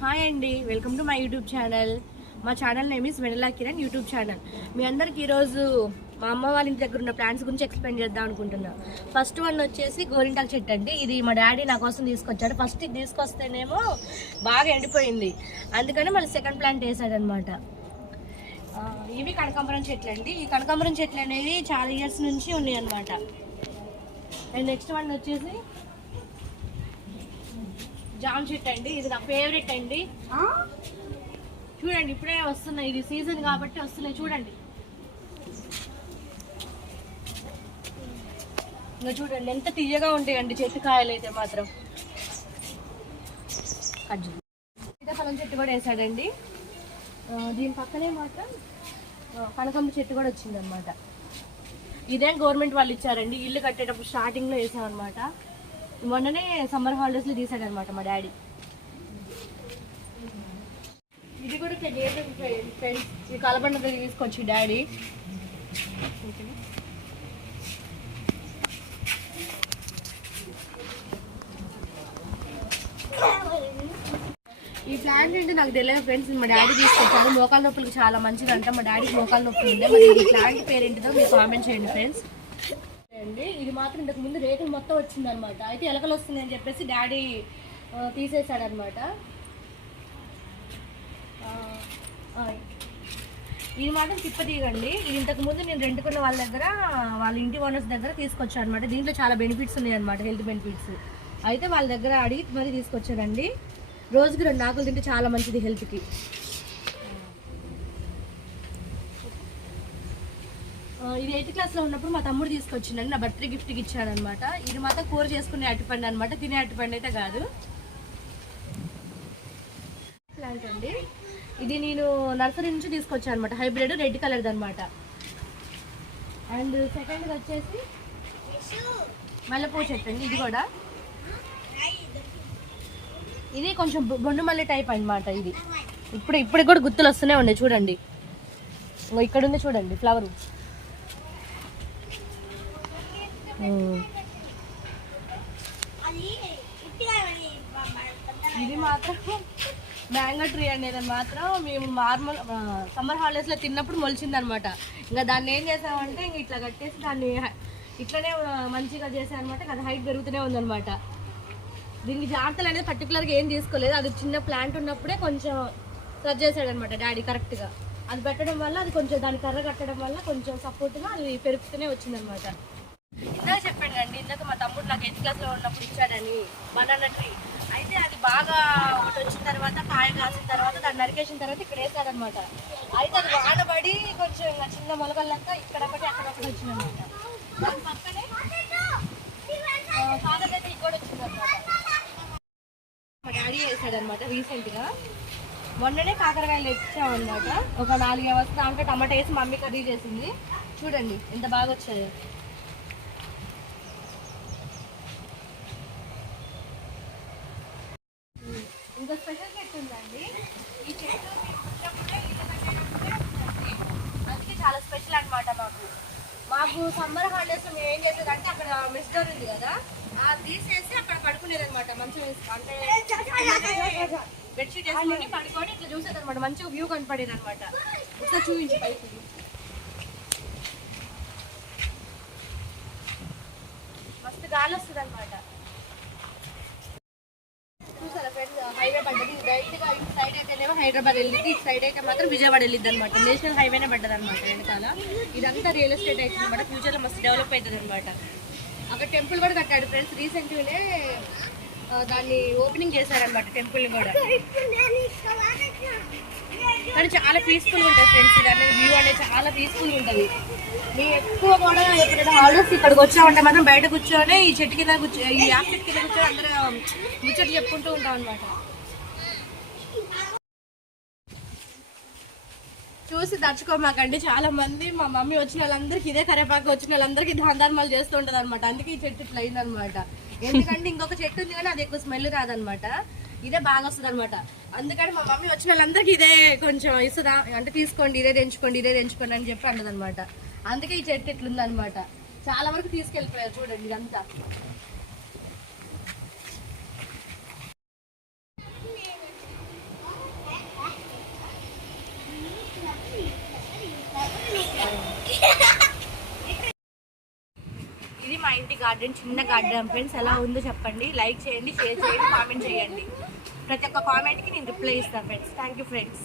Hi అండి welcome to my YouTube channel మా channel name is Vennela Kiran YouTube channel మీ అందరికి ఈరోజు మా అమ్మ వాళ్ళ ఇంటి దగ్గర ఉన్న ప్లాంట్స్ గురించి ఎక్స్ప్లెయిన్ చేద్దాం అనుకుంటున్నా. ఫస్ట్ వన్ వచ్చేసి గోరింటాకు చెట్టు అండి. ఇది మా డాడీ నా కోసం తీసుకొచ్చాడు. ఫస్ట్ ఇది తీసుకొస్తేనేమో బాగా ఎండిపోయింది. అందుకని మళ్ళీ సెకండ్ ప్లాంట్ వేసాడనమాట. ఇవి కనకాంబరం చెట్లు అండి. ఈ కనకాంబరం చెట్లు అనేవి చాలా ఇయర్స్ నుంచి ఉన్నాయి అనమాట అండ్ నెక్స్ట్ వన్ వచ్చేసి జామ చెట్టు అండి. ఇది నా ఫేవరెట్ అండి. చూడండి ఇప్పుడే వస్తున్నాయి. ఇది సీజన్ కాబట్టి వస్తున్నాయి. చూడండి. ఇంకా చూడండి ఎంత తీయగా ఉంటాయండి చెట్టు కాయలు అయితే మాత్రం. సీతాఫలం చెట్టు కూడా వేసాడండి. దీని పక్కనే మాత్రం ఆ, కనకాంబర చెట్టు కూడా వచ్చిందనమాట ఇదే గవర్నమెంట్ వాళ్ళు ఇచ్చారండి. ఇల్లు కట్టేటప్పుడు స్టార్టింగ్లో వేసామన్నమాట. మొన్ననే సమ్మర్ హాలిడేస్లో తీసాడనమాట మా డాడీ. ఇది కూడా ఫ్రెండ్స్ కలబండ దగ్గర తీసుకొచ్చి డాడీ. ఈ ప్లాంట్ అంటే నాకు తెలియదు ఫ్రెండ్స్ మా డాడీ తీసుకొచ్చాడు. మోకాల నొప్పులకు చాలా మంచిదంట. మా డాడీకి మోకాల నొప్పులు ఉండే. మరి ఈ ప్లాంట్ పేరు ఏంటిదో మీరు కామెంట్ చేయండి ఫ్రెండ్స్. అండి. ఇది మాత్రం ఇంతకు ముందు రేకులు మొత్తం వచ్చింది అనమాట అయితే ఎలకలు వస్తుంది అని చెప్పేసి డాడీ తీసేసాడనమాట ఇది మాత్రం తిప్పతీగండి ఇది ఇంతకు ముందు నేను రెంట్కున్న వాళ్ళ దగ్గర వాళ్ళ ఇంటి ఓనర్స్ దగ్గర తీసుకొచ్చాను అనమాట దీంట్లో చాలా బెనిఫిట్స్ ఉన్నాయన్నమాట హెల్త్ బెనిఫిట్స్ అయితే వాళ్ళ దగ్గర అడిగి మరీ తీసుకొచ్చానండి రోజుకి రెండు ఆకులు తింటే చాలా మంచిది హెల్త్కి ఇది ఎయిత్ క్లాస్లో ఉన్నప్పుడు మా తమ్ముడు తీసుకొచ్చిండండి నా బర్త్డే గిఫ్ట్కి ఇచ్చాడు అనమాట ఇది మాత్రం కూర చేసుకునే అరటిపండు అనమాట తినే అరటిపండు అయితే కాదు. ప్లాంట్ అండి. ఇది నేను నర్సరీ నుంచి తీసుకొచ్చాను అనమాట హైబ్రిడ్ రెడ్ కలర్ది అనమాట. అండ్ సెకండ్ వచ్చేసి మల్లెపూ చెట్టు అండి ఇది కూడా. ఇది కొంచెం బొండు మల్లె టైప్ అన్నమాట ఇది. ఇప్పుడు ఇప్పటికి కూడా గుత్తులు వస్తూనే ఉన్నాయి చూడండి. ఇక్కడ ఉంది చూడండి ఫ్లవర్ ఇది మాత్రం మ్యాంగో ట్రీ అనేది మాత్రం మేము నార్మల్ సమ్మర్ హాలిడేస్లో తిన్నప్పుడు మొలిచిందనమాట. ఇంకా దాన్ని ఏం చేసామంటే ఇంక ఇట్లా కట్టేసి దాన్ని ఇట్లనే మంచిగా చేసామన్నమాట అది హైట్ పెరుగుతూనే ఉందన్నమాట దీనికి జాగ్రత్తలు అనేది పర్టికులర్గా ఏం తీసుకోలేదు. అది చిన్న ప్లాంట్ ఉన్నప్పుడే కొంచెం సర్చ్ చేశాడనమాట డాడీ కరెక్ట్గా. అది పెట్టడం వల్ల అది కొంచెం దాని కర్ర కట్టడం వల్ల కొంచెం సపోర్ట్గా అది పెరుగుతూనే వచ్చిందనమాట. ఇందాక చెప్పండి అండి ఇందాక మా తమ్ముడు నాకు ఎయిత్ క్లాస్లో ఉన్నప్పుడు ఇచ్చాడని బనానా ట్రీ. అయితే అది బాగా ఒకటి వచ్చిన తర్వాత కాయ కాసిన తర్వాత దాన్ని నరికేసిన తర్వాత ఇక్కడ వేసాడనమాట అయితే అది వానబడి కొంచెం ఇంకా చిన్న మొలకల్లాక ఇక్కడ ఒకటి అక్కడ ఒకటి వచ్చిందనమాట. దాని పక్కనే ఫాదర్ అయితే ఇక్కడ వచ్చిందనమాట. మా డాడీ వేసాడనమాట రీసెంట్గా. మొన్ననే కాకరకాయలు తెచ్చామన్నమాట ఒక నాలుగు అవర్స్ దాంట్లో టమాటా వేసి మమ్మీ కర్రీ చేసింది. చూడండి ఎంత బాగా వచ్చాయో. ఇంత స్పెషల్ చెట్టు ఉందండి. ఈ చెట్టు అందుకే చాలా స్పెషల్ అనమాట మాకు. మాకు సమ్మర్ హాలిడేస్ మేము ఏం చేసేదంటే అక్కడ మిస్టర్ డోర్ ఉంది కదా అది తీసేసి అక్కడ పడుకునేది అనమాట మంచిగా అంటే బెడ్షీట్ వేసుకొని పడుకొని ఇట్లా చూసేది అనమాట మంచిగా వ్యూ కనపడేది అనమాట ఒకసారి చూపించి పైకి. మస్తు గాలి వస్తుంది అనమాట చూసారా ఫ్రెండ్స్ హైవే పడ్డది రైట్గా ఇటు సైడ్ అయితేనేమో హైదరాబాద్ వెళ్ళింది ఇటు సైడ్ అయితే మాత్రం విజయవాడ వెళ్ళింది అనమాట నేషనల్ హైవేనే పడ్డది అనమాట వెనకాల. ఇదంతా రియల్ ఎస్టేట్ అయితే అనమాట ఫ్యూచర్లో మస్తు డెవలప్ అవుతుంది అనమాట అక్కడ టెంపుల్ కూడా కట్టాడు ఫ్రెండ్స్ రీసెంట్గానే దాన్ని ఓపెనింగ్ చేశారనమాట టెంపుల్ కూడా. కానీ చాలా పీస్ఫుల్ ఉంటుంది ఫ్రెండ్స్ ఇది అనేది వ్యూ అనేది చాలా పీస్ఫుల్ ఉంటుంది. మీ ఎక్కువ కూడా ఎప్పుడైనా హాలిడేస్ ఇక్కడికి వచ్చామంటే మాత్రం బయట కూర్చొని ఈ చెట్టు కింద కూర్చో ఈ యాప్ చెట్టు కింద కూర్చొని అందరూ ముచ్చట్లు చెప్పుకుంటూ ఉంటాం అనమాట చూసి దర్చుకోమాకండి చాలా మంది మా మమ్మీ వచ్చిన వాళ్ళందరికీ ఇదే కరేపాకు వచ్చిన వాళ్ళందరికీ దాంధర్మాలు చేస్తూ ఉంటుంది అనమాట అందుకే ఈ చెట్టు ఇట్లా అయిందనమాట ఎందుకంటే ఇంకొక చెట్టు ఉంది కానీ అది ఎక్కువ స్మెల్ రాదనమాట ఇదే బాగా వస్తుంది అనమాట అందుకని మా మమ్మీ వచ్చిన వాళ్ళందరికీ ఇదే కొంచెం ఇస్తుందా? అంటే తీసుకోండి ఇదే తెంచుకోండి ఇదే తెంచుకోండి అని చెప్పి అన్నది అందుకే ఈ చెట్టు ఇట్లుందనమాట చాలా వరకు తీసుకెళ్ళిపోయారు చూడండి ఇదంతా. మా ఇంటి గార్డెన్ చిన్న గార్డెన్ ఫ్రెండ్స్ ఎలా ఉందో చెప్పండి. లైక్ చేయండి షేర్ చేయండి కామెంట్ చేయండి. ప్రతి ఒక్క కామెంట్కి నేను రిప్లై ఇస్తాను ఫ్రెండ్స్ థ్యాంక్ యూ ఫ్రెండ్స్